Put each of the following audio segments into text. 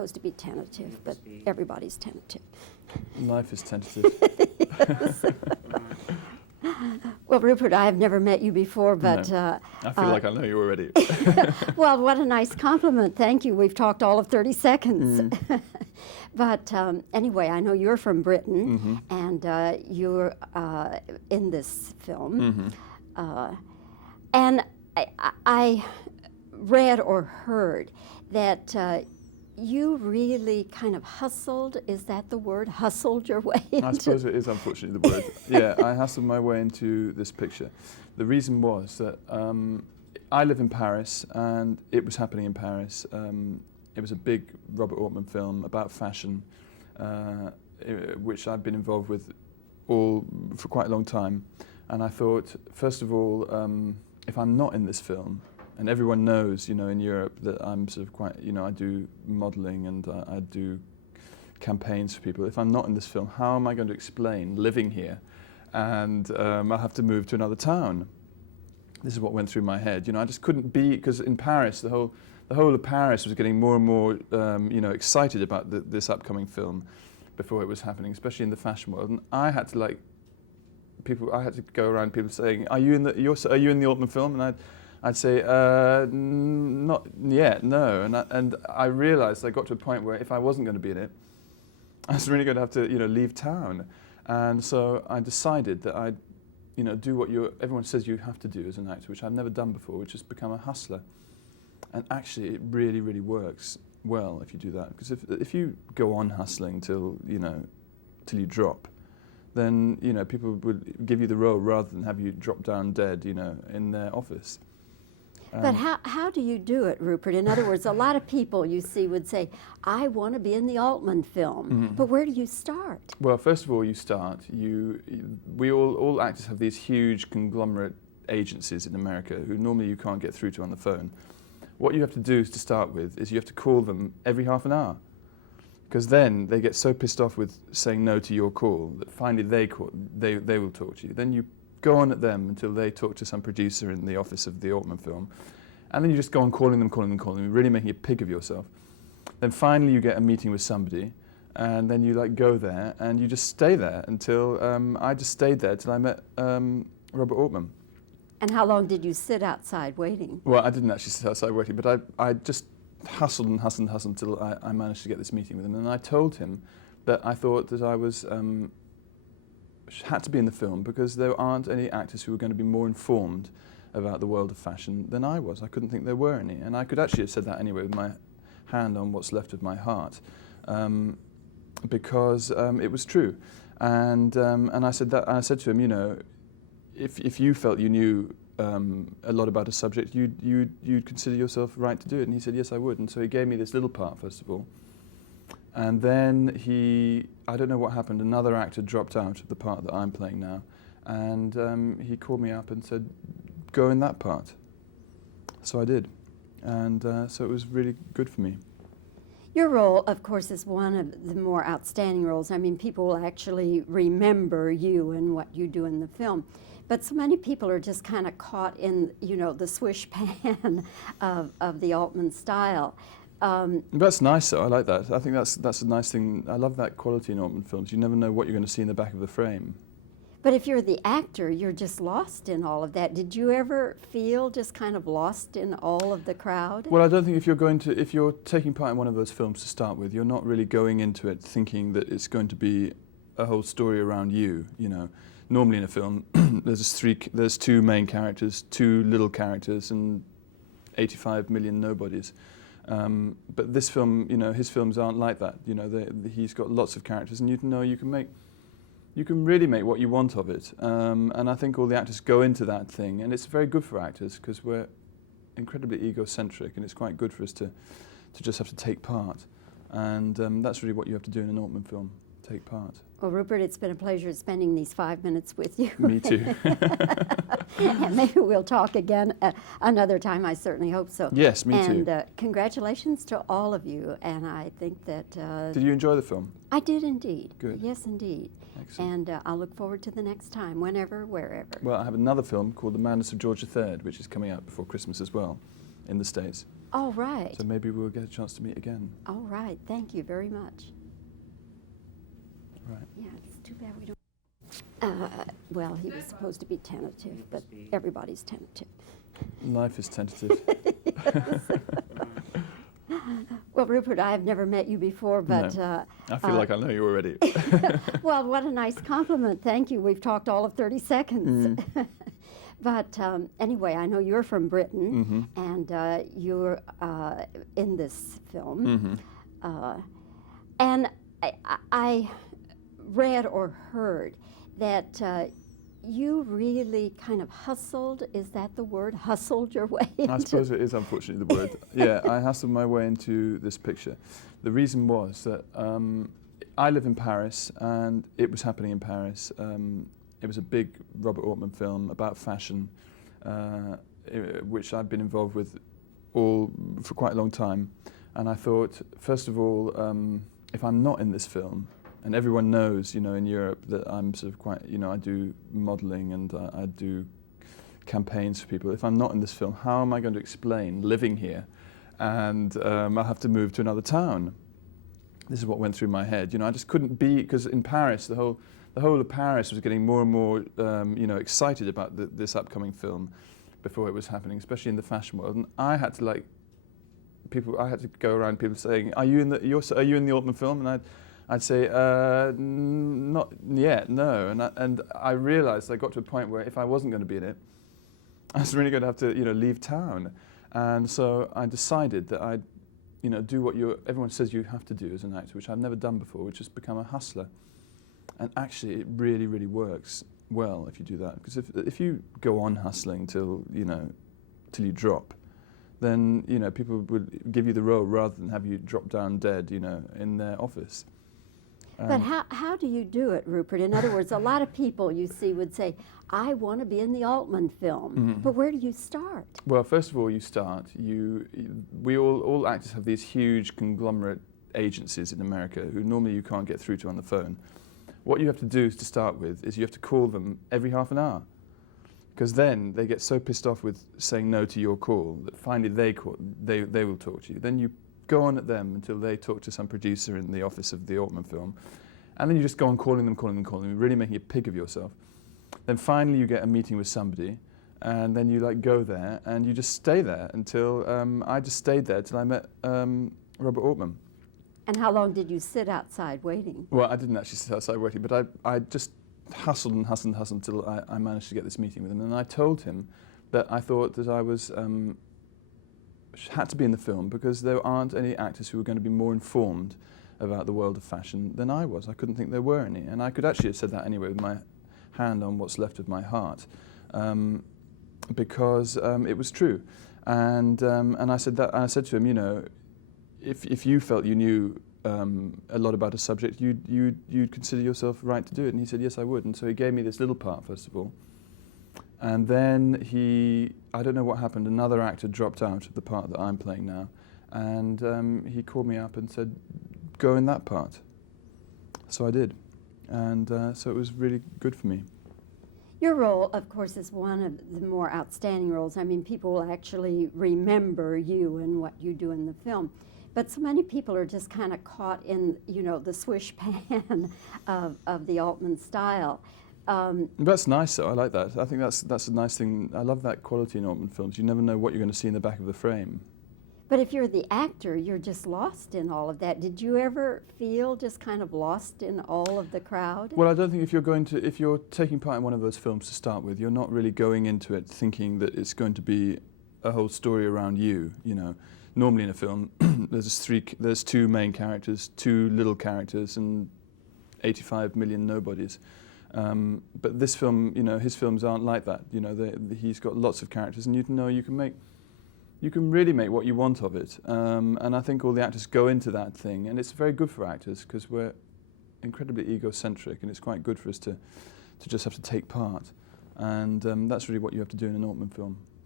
supposed to be tentative, but everybody's tentative. Life is tentative. Well, Rupert, I have never met you before, but... No. I feel like I know you already. Well, what a nice compliment. Thank you. We've talked all of 30 seconds. But anyway, I know you're from Britain, and you're in this film. And I read or heard that you really kind of hustled, is that the word, hustled your way into... I suppose it is, unfortunately, the word. Yeah, I hustled my way into this picture. The reason was that I live in Paris, and it was happening in Paris. It was a big Robert Altman film about fashion, which I've been involved with for quite a long time. And I thought, first of all, if I'm not in this film, and everyone knows, you know, in Europe that I'm sort of quite, you know, I do modelling and I do campaigns for people. If I'm not in this film, how am I going to explain living here? And I'll have to move to another town. This is what went through my head. You know, I just couldn't be, because in Paris, the whole of Paris was getting more and more, you know, excited about this upcoming film before it was happening, especially in the fashion world. And I had to I had to go around people saying, "Are you in the Altman film?" And I'd say, "Not yet, no." And I realised I got to a point where if I wasn't going to be in it, I was really going to have to, you know, leave town. And so I decided that I'd, you know, do what everyone says you have to do as an actor, which I've never done before, which is become a hustler. And actually, it really, really works well if you do that. Because if you go on hustling till you drop, then, you know, people would give you the role rather than have you drop down dead, you know, in their office. But how do you do it, Rupert? In other words, a lot of people you see would say, I want to be in the Altman film. But where do you start? Well, first of all, you start. All actors have these huge conglomerate agencies in America who normally you can't get through to on the phone. What you have to do to start with is you have to call them every half an hour. Because then they get so pissed off with saying no to your call that finally they will talk to you. Then you go on at them until they talk to some producer in the office of the Altman film. And then you just go on calling them, really making a pig of yourself. Then finally you get a meeting with somebody, and then you go there and you just stay there until, I just stayed there till I met Robert Altman. And how long did you sit outside waiting? Well, I didn't actually sit outside waiting, but I just hustled until I managed to get this meeting with him. And I told him that I thought that I was had to be in the film because there aren't any actors who were going to be more informed about the world of fashion than I was. I couldn't think there were any. And I could actually have said that anyway with my hand on what's left of my heart, because it was true. And I said to him, you know, if you felt you knew a lot about a subject, you'd consider yourself right to do it. And he said, yes, I would. And so he gave me this little part, first of all. And then I don't know what happened, another actor dropped out of the part that I'm playing now. And he called me up and said, go in that part. So I did. And so it was really good for me. Your role, of course, is one of the more outstanding roles. I mean, people will actually remember you and what you do in the film. But so many people are just kind of caught in, you know, the swish pan of the Altman style. That's nice, though. I like that. I think that's a nice thing. I love that quality in Altman films. You never know what you're going to see in the back of the frame. But if you're the actor, you're just lost in all of that. Did you ever feel just kind of lost in all of the crowd? Well, I don't think if you're taking part in one of those films to start with, you're not really going into it thinking that it's going to be a whole story around you. You know, normally in a film, there's two main characters, two little characters, and 85 million nobodies. But this film, you know, his films aren't like that. You know, he's got lots of characters, and you can really make what you want of it. And I think all the actors go into that thing, and it's very good for actors because we're incredibly egocentric, and it's quite good for us to just have to take part. And that's really what you have to do in an Altman film, take part. Well, Rupert, it's been a pleasure spending these 5 minutes with you. Me too. And maybe we'll talk again another time. I certainly hope so. Yes, me too. And congratulations to all of you. And I think that... Did you enjoy the film? I did indeed. Good. Yes, indeed. Excellent. And I'll look forward to the next time, whenever, wherever. Well, I have another film called The Madness of George III, which is coming out before Christmas as well, in the States. Oh, right. So maybe we'll get a chance to meet again. Oh, right. Thank you very much. Right. Yeah, it's too bad we don't. Well, he was supposed to be tentative, but everybody's tentative. Life is tentative. Well, Rupert, I have never met you before, but... No. I feel like I know you already. Well, what a nice compliment. Thank you. We've talked all of 30 seconds. But anyway, I know you're from Britain, and you're in this film. And I read or heard that you really kind of hustled, is that the word, hustled your way into... I suppose it is, unfortunately, the word. Yeah, I hustled my way into this picture. The reason was that I live in Paris, and it was happening in Paris. It was a big Robert Altman film about fashion, which I've been involved with for quite a long time. And I thought, first of all, if I'm not in this film, and everyone knows, in Europe that I'm sort of quite, I do modelling and I do campaigns for people. If I'm not in this film, how am I going to explain living here? And I'll have to move to another town. This is what went through my head. I just couldn't be, because in Paris, the whole of Paris was getting more and more, excited about this upcoming film before it was happening, especially in the fashion world. And I had to I had to go around people saying, "Are you in the Altman film?" And I'd say, "Not yet, no." And I realised I got to a point where if I wasn't going to be in it, I was really going to have to, leave town. And so I decided that I'd, do what everyone says you have to do as an actor, which I've never done before, which is become a hustler. And actually, it really, really works well if you do that. Because if you go on hustling till you drop, then people would give you the role rather than have you drop down dead, in their office. But how do you do it, Rupert? In other words, a lot of people you see would say, "I want to be in the Altman film," but where do you start? Well, first of all, you start. We all actors have these huge conglomerate agencies in America who normally you can't get through to on the phone. What you have to do to start with is you have to call them every half an hour, because then they get so pissed off with saying no to your call that finally they will talk to you. Then you go on at them until they talk to some producer in the office of the Altman film, and then you just go on calling them, really making a pig of yourself. Then finally you get a meeting with somebody, and then you go there and you just stay there until I just stayed there till I met Robert Altman. And how long did you sit outside waiting? Well, I didn't actually sit outside waiting, but I just hustled until I managed to get this meeting with him. And I told him that I thought that I was had to be in the film because there aren't any actors who were going to be more informed about the world of fashion than I was. I couldn't think there were any. And I could actually have said that anyway with my hand on what's left of my heart, because it was true. And I said that. And I said to him, if you felt you knew a lot about a subject, you'd consider yourself right to do it. And he said, yes, I would. And so he gave me this little part, first of all. And then I don't know what happened, another actor dropped out of the part that I'm playing now. And he called me up and said, go in that part. So I did. And so it was really good for me. Your role, of course, is one of the more outstanding roles. I mean, people will actually remember you and what you do in the film. But so many people are just kind of caught in, the swish pan of the Altman style. That's nice, though. I like that. I think that's a nice thing. I love that quality in Altman films. You never know what you're going to see in the back of the frame. But if you're the actor, you're just lost in all of that. Did you ever feel just kind of lost in all of the crowd? Well, I don't think if you're taking part in one of those films to start with, you're not really going into it thinking that it's going to be a whole story around you. Normally in a film, there's two main characters, two little characters, and 85 million nobodies. But this film, his films aren't like that. He's got lots of characters, and you can really make what you want of it. And I think all the actors go into that thing, and it's very good for actors because we're incredibly egocentric, and it's quite good for us to just have to take part. And that's really what you have to do in an Altman film.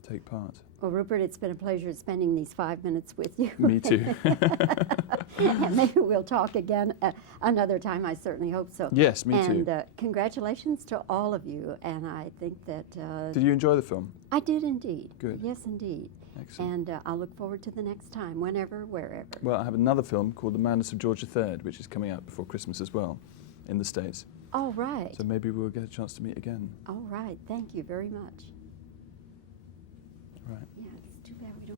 take part. Well, Rupert, it's been a pleasure spending these 5 minutes with you. Me too. And maybe we'll talk again another time. I certainly hope so. Yes, me too. And congratulations to all of you. And I think that... Did you enjoy the film? I did indeed. Good. Yes, indeed. Excellent. And I'll look forward to the next time, whenever, wherever. Well, I have another film called The Madness of George III, which is coming out before Christmas as well, in the States. All right. So maybe we'll get a chance to meet again. All right. Thank you very much. Right. Yeah, it's too bad we don't